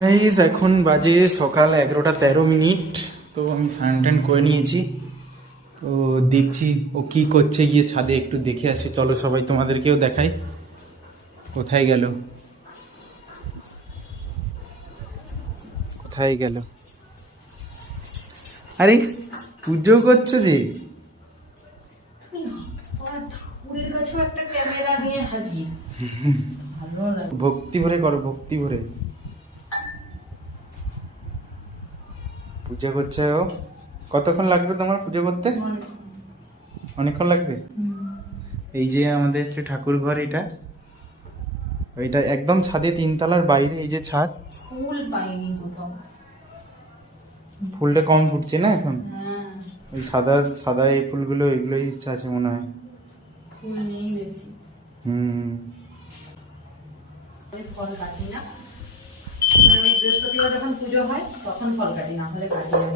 Guys এখন বাজে সকাল 11টা 13 মিনিট। তো আমি স্নান টান করে নিয়েছি। তো দেখছি ও কি করছে, গিয়ে ছাদে একটু দেখে আসি। চলো সবাই তোমাদেরকেও দেখাই। কোথায় গেল কোথায় গেল আরে পুজো করছে যে। ঠাকুরের কাছেও একটা ক্যামেরা নিয়ে হাজির। ভালো লাগে। ভক্তি ভরে করো, ভক্তি ভরে পূজা করছে ও। কতক্ষণ লাগবে তোমার পুজো করতে? অনেকক্ষণ লাগবে। এই যে আমাদের যে ঠাকুর ঘর, এটা এটা একদম ছাদে 3 তলার বাইরে। এই যে ছাদ, ফুল পাইনি কোথাও। ফুলটা কম ফুটছে না এখন। হ্যাঁ, ওই সাদা সাদা এই ফুলগুলো, এগুলোই ইচ্ছা আছে মনে হয়। ফুল নেই বেশি। হুম। ফল কাটি না, মানে ওই বৃহস্পতিবার যখন পুজো হয় তখন ফল কাটি, না হলে কাটি না।